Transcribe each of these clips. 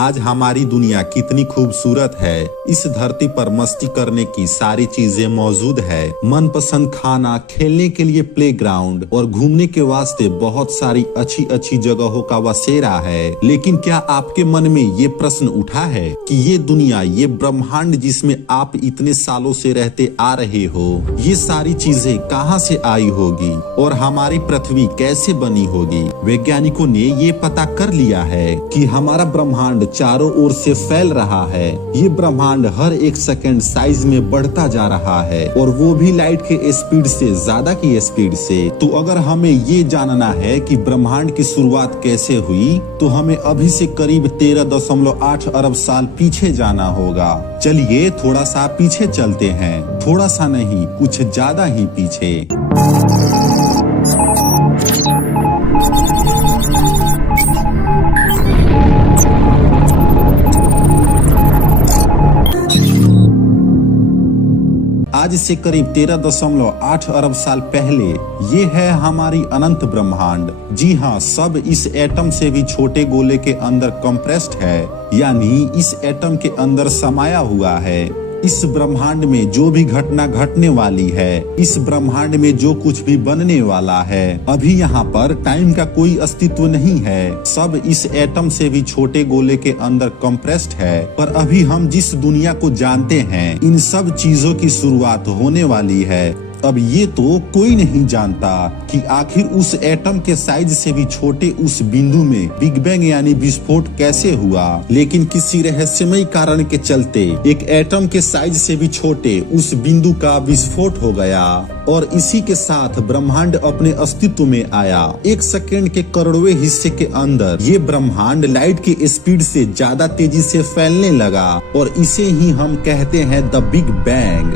आज हमारी दुनिया कितनी खूबसूरत है। इस धरती पर मस्ती करने की सारी चीजें मौजूद है। मनपसंद खाना, खेलने के लिए प्लेग्राउंड और घूमने के वास्ते बहुत सारी अच्छी अच्छी जगहों का बसेरा है। लेकिन क्या आपके मन में ये प्रश्न उठा है कि ये दुनिया, ये ब्रह्मांड जिसमें आप इतने सालों से रहते आ रहे हो, ये सारी चीजें कहाँ से आई होगी और हमारी पृथ्वी कैसे बनी होगी? वैज्ञानिकों ने ये पता कर लिया है कि हमारा ब्रह्मांड चारों ओर से फैल रहा है। ये ब्रह्मांड हर एक सेकंड साइज में बढ़ता जा रहा है और वो भी लाइट के स्पीड से ज्यादा की स्पीड से। तो अगर हमें ये जानना है कि ब्रह्मांड की शुरुआत कैसे हुई, तो हमें अभी से करीब 13.8 अरब साल पीछे जाना होगा। चलिए थोड़ा सा पीछे चलते हैं, थोड़ा सा नहीं, कुछ ज्यादा ही पीछे। आज से करीब 13.8 अरब साल पहले ये है हमारी अनंत ब्रह्मांड। जी हाँ, सब इस एटम से भी छोटे गोले के अंदर कंप्रेस्ड है, यानी इस एटम के अंदर समाया हुआ है। इस ब्रह्मांड में जो भी घटना घटने वाली है, इस ब्रह्मांड में जो कुछ भी बनने वाला है, अभी यहाँ पर टाइम का कोई अस्तित्व नहीं है। सब इस एटम से भी छोटे गोले के अंदर कंप्रेस्ड है। पर अभी हम जिस दुनिया को जानते हैं, इन सब चीजों की शुरुआत होने वाली है। अब ये तो कोई नहीं जानता कि आखिर उस एटम के साइज से भी छोटे उस बिंदु में बिग बैंग यानी विस्फोट कैसे हुआ। लेकिन किसी रहस्यमय कारण के चलते एक एटम के साइज से भी छोटे उस बिंदु का विस्फोट हो गया और इसी के साथ ब्रह्मांड अपने अस्तित्व में आया। एक सेकेंड के करोड़वें हिस्से के अंदर ये ब्रह्मांड लाइट की स्पीड से ज्यादा तेजी से फैलने लगा और इसे ही हम कहते हैं द बिग बैंग।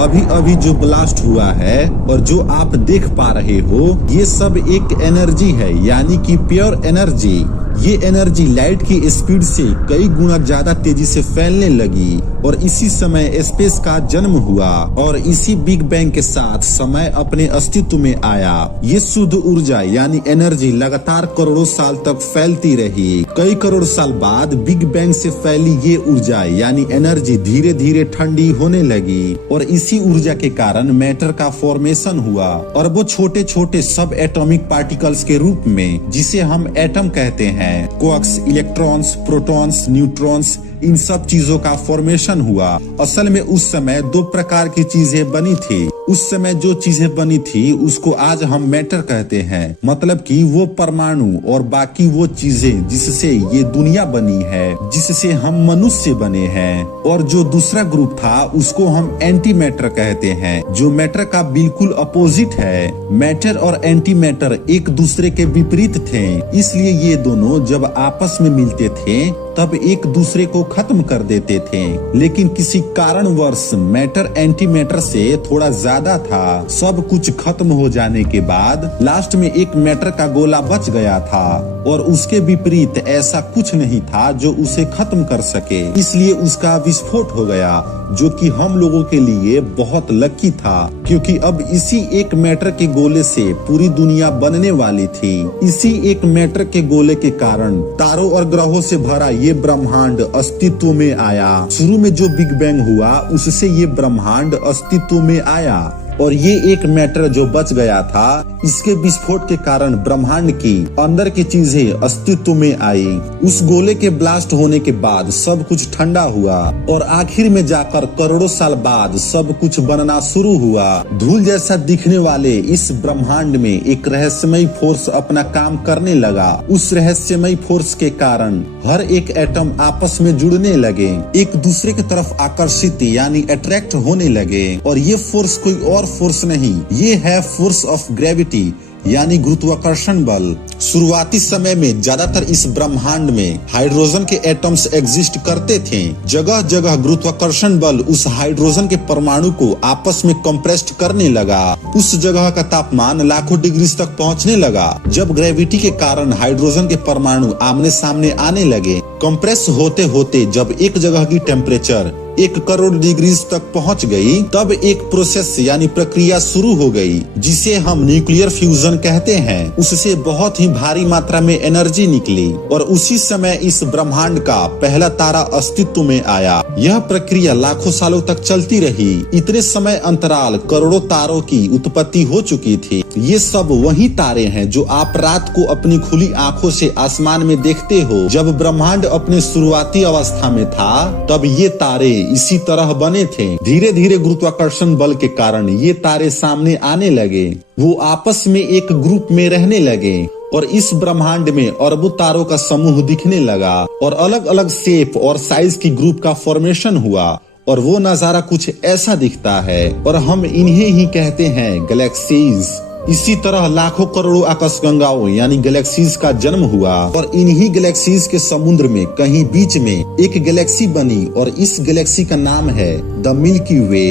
अभी अभी जो ब्लास्ट हुआ है और जो आप देख पा रहे हो, ये सब एक एनर्जी है, यानी कि प्योर एनर्जी। ये एनर्जी लाइट की स्पीड से कई गुना ज्यादा तेजी से फैलने लगी और इसी समय स्पेस का जन्म हुआ और इसी बिग बैंग के साथ समय अपने अस्तित्व में आया। ये शुद्ध ऊर्जा यानी एनर्जी लगातार करोड़ों साल तक फैलती रही। कई करोड़ साल बाद बिग बैंग से फैली ये ऊर्जा यानी एनर्जी धीरे धीरे ठंडी होने लगी और इसी ऊर्जा के कारण मैटर का फॉर्मेशन हुआ और वो छोटे छोटे सब एटॉमिक पार्टिकल्स के रूप में, जिसे हम एटम कहते हैं। क्वार्क्स, इलेक्ट्रॉन्स, प्रोटॉन्स, न्यूट्रॉन्स, इन सब चीजों का फॉर्मेशन हुआ। असल में उस समय दो प्रकार की चीजें बनी थी। उस समय जो चीजें बनी थी उसको आज हम मैटर कहते हैं, मतलब कि वो परमाणु और बाकी वो चीजें जिससे ये दुनिया बनी है, जिससे हम मनुष्य बने हैं। और जो दूसरा ग्रुप था उसको हम एंटी मैटर कहते हैं, जो मैटर का बिल्कुल अपोजिट है। मैटर और एंटी मैटर एक दूसरे के विपरीत थे, इसलिए ये दोनों जब आपस में मिलते थे तब एक दूसरे को खत्म कर देते थे। लेकिन किसी कारणवश मैटर एंटी मैटर से थोड़ा ज्यादा था। सब कुछ खत्म हो जाने के बाद लास्ट में एक मैटर का गोला बच गया था और उसके विपरीत ऐसा कुछ नहीं था जो उसे खत्म कर सके, इसलिए उसका विस्फोट हो गया, जो कि हम लोगों के लिए बहुत लकी था, क्योंकि अब इसी एक मैटर के गोले से पूरी दुनिया बनने वाली थी। इसी एक मैटर के गोले के कारण तारों और ग्रहों से भरा ये ब्रह्मांड अस्तित्व में आया। शुरू में जो बिग बैंग हुआ उससे ये ब्रह्मांड अस्तित्व में आया और ये एक मैटर जो बच गया था, इसके विस्फोट के कारण ब्रह्मांड की अंदर की चीजें अस्तित्व में आई। उस गोले के ब्लास्ट होने के बाद सब कुछ ठंडा हुआ और आखिर में जाकर करोड़ों साल बाद सब कुछ बनना शुरू हुआ। धूल जैसा दिखने वाले इस ब्रह्मांड में एक रहस्यमय फोर्स अपना काम करने लगा। उस रहस्यमय फोर्स के कारण हर एक एटम आपस में जुड़ने लगे, एक दूसरे की तरफ आकर्षित यानी अट्रैक्ट होने लगे। और ये फोर्स कोई और फोर्स नहीं, ये है फोर्स ऑफ ग्रेविटी यानी गुरुत्वाकर्षण बल। शुरुआती समय में ज्यादातर इस ब्रह्मांड में हाइड्रोजन के एटम्स एग्जिस्ट करते थे। जगह जगह गुरुत्वाकर्षण बल उस हाइड्रोजन के परमाणु को आपस में कंप्रेस्ड करने लगा। उस जगह का तापमान लाखों डिग्री तक पहुंचने लगा। जब ग्रेविटी के कारण हाइड्रोजन के परमाणु आमने सामने आने लगे, कंप्रेस होते होते जब एक जगह की टेम्परेचर 1 करोड़ डिग्री तक पहुंच गई, तब एक प्रोसेस यानी प्रक्रिया शुरू हो गई जिसे हम न्यूक्लियर फ्यूजन कहते हैं। उससे बहुत ही भारी मात्रा में एनर्जी निकली और उसी समय इस ब्रह्मांड का पहला तारा अस्तित्व में आया। यह प्रक्रिया लाखों सालों तक चलती रही। इतने समय अंतराल करोड़ों तारों की उत्पत्ति हो चुकी थी। ये सब वही तारे हैं जो आप रात को अपनी खुली आंखों से आसमान में देखते हो। जब ब्रह्मांड अपने शुरुआती अवस्था में था तब ये तारे इसी तरह बने थे। धीरे धीरे गुरुत्वाकर्षण बल के कारण ये तारे सामने आने लगे। वो आपस में एक ग्रुप में रहने लगे और इस ब्रह्मांड में अरबों तारों का समूह दिखने लगा और अलग अलग शेप और साइज की ग्रुप का फॉर्मेशन हुआ और वो नजारा कुछ ऐसा दिखता है और हम इन्हें ही कहते हैं गैलेक्सीज। इसी तरह लाखों करोड़ों आकाशगंगाओं यानी गैलेक्सीज का जन्म हुआ और इन्हीं गैलेक्सीज के समुद्र में कहीं बीच में एक गैलेक्सी बनी और इस गैलेक्सी का नाम है द मिल्की वे।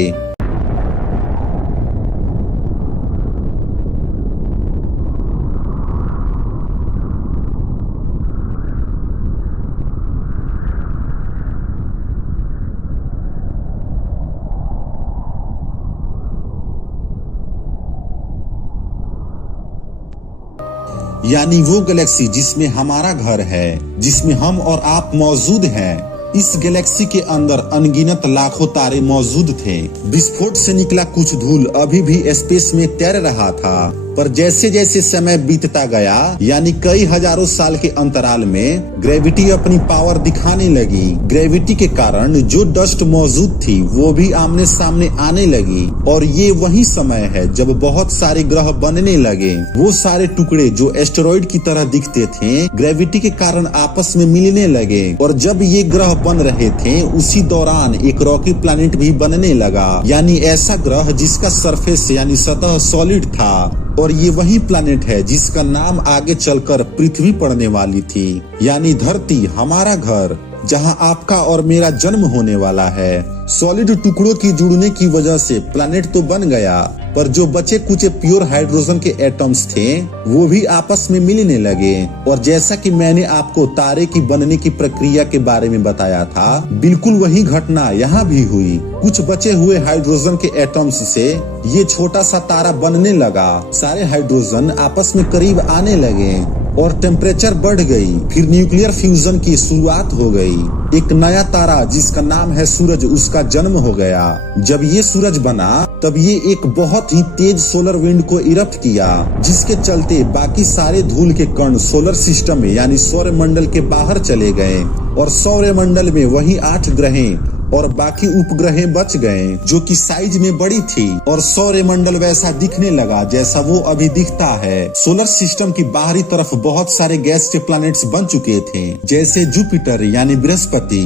यानी वो गैलेक्सी जिसमें हमारा घर है, जिसमें हम और आप मौजूद हैं। इस गैलेक्सी के अंदर अनगिनत लाखों तारे मौजूद थे। विस्फोट से निकला कुछ धूल अभी भी स्पेस में तैर रहा था, पर जैसे जैसे समय बीतता गया यानी कई हजारों साल के अंतराल में ग्रेविटी अपनी पावर दिखाने लगी। ग्रेविटी के कारण जो डस्ट मौजूद थी वो भी आमने सामने आने लगी और ये वही समय है जब बहुत सारे ग्रह बनने लगे। वो सारे टुकड़े जो एस्टेरॉइड की तरह दिखते थे ग्रेविटी के कारण आपस में मिलने लगे और जब ये ग्रह बन रहे थे उसी दौरान एक रॉकी प्लैनेट भी बनने लगा, यानी ऐसा ग्रह जिसका सरफेस यानी सतह सॉलिड था। और ये वही प्लैनेट है जिसका नाम आगे चलकर पृथ्वी पड़ने वाली थी, यानी धरती हमारा घर, जहां आपका और मेरा जन्म होने वाला है। सॉलिड टुकड़ों की जुड़ने की वजह से प्लैनेट तो बन गया, पर जो बचे कुचे प्योर हाइड्रोजन के एटम्स थे वो भी आपस में मिलने लगे। और जैसा कि मैंने आपको तारे की बनने की प्रक्रिया के बारे में बताया था, बिल्कुल वही घटना यहाँ भी हुई। कुछ बचे हुए हाइड्रोजन के एटम्स से ये छोटा सा तारा बनने लगा। सारे हाइड्रोजन आपस में करीब आने लगे और टेम्परेचर बढ़ गई। फिर न्यूक्लियर फ्यूजन की शुरुआत हो गई। एक नया तारा जिसका नाम है सूरज, उसका जन्म हो गया। जब ये सूरज बना तब ये एक बहुत ही तेज सोलर विंड को इरप्ट किया, जिसके चलते बाकी सारे धूल के कण सोलर सिस्टम में यानी सौर मंडल के बाहर चले गए और सौर मंडल में वही 8 ग्रहें और बाकी उपग्रहें बच गए जो कि साइज में बड़ी थी और सौर मंडल वैसा दिखने लगा जैसा वो अभी दिखता है। सोलर सिस्टम की बाहरी तरफ बहुत सारे गैस के प्लैनेट्स बन चुके थे, जैसे जुपिटर यानी बृहस्पति,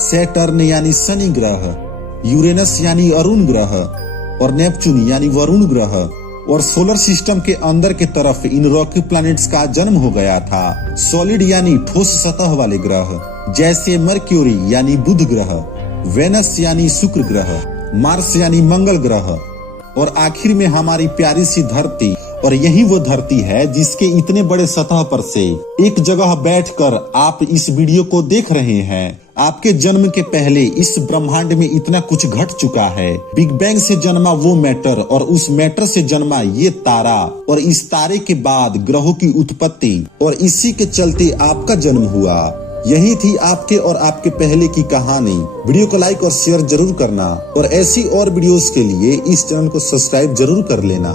सैटर्न यानी शनि ग्रह, यूरेनस यानी अरुण ग्रह और नेपच्यून यानी वरुण ग्रह। और सोलर सिस्टम के अंदर के तरफ इन रॉकी प्लैनेट्स का जन्म हो गया था। सॉलिड यानी ठोस सतह वाले ग्रह जैसे मर्क्यूरी यानी बुध ग्रह, वेनस यानी शुक्र ग्रह, मार्स यानी मंगल ग्रह और आखिर में हमारी प्यारी सी धरती। और यही वो धरती है जिसके इतने बड़े सतह पर से एक जगह बैठकर आप इस वीडियो को देख रहे हैं। आपके जन्म के पहले इस ब्रह्मांड में इतना कुछ घट चुका है। बिग बैंग से जन्मा वो मैटर और उस मैटर से जन्मा ये तारा और इस तारे के बाद ग्रहों की उत्पत्ति और इसी के चलते आपका जन्म हुआ। यही थी आपके और आपके पहले की कहानी। वीडियो को लाइक और शेयर जरूर करना और ऐसी और वीडियोस के लिए इस चैनल को सब्सक्राइब जरूर कर लेना।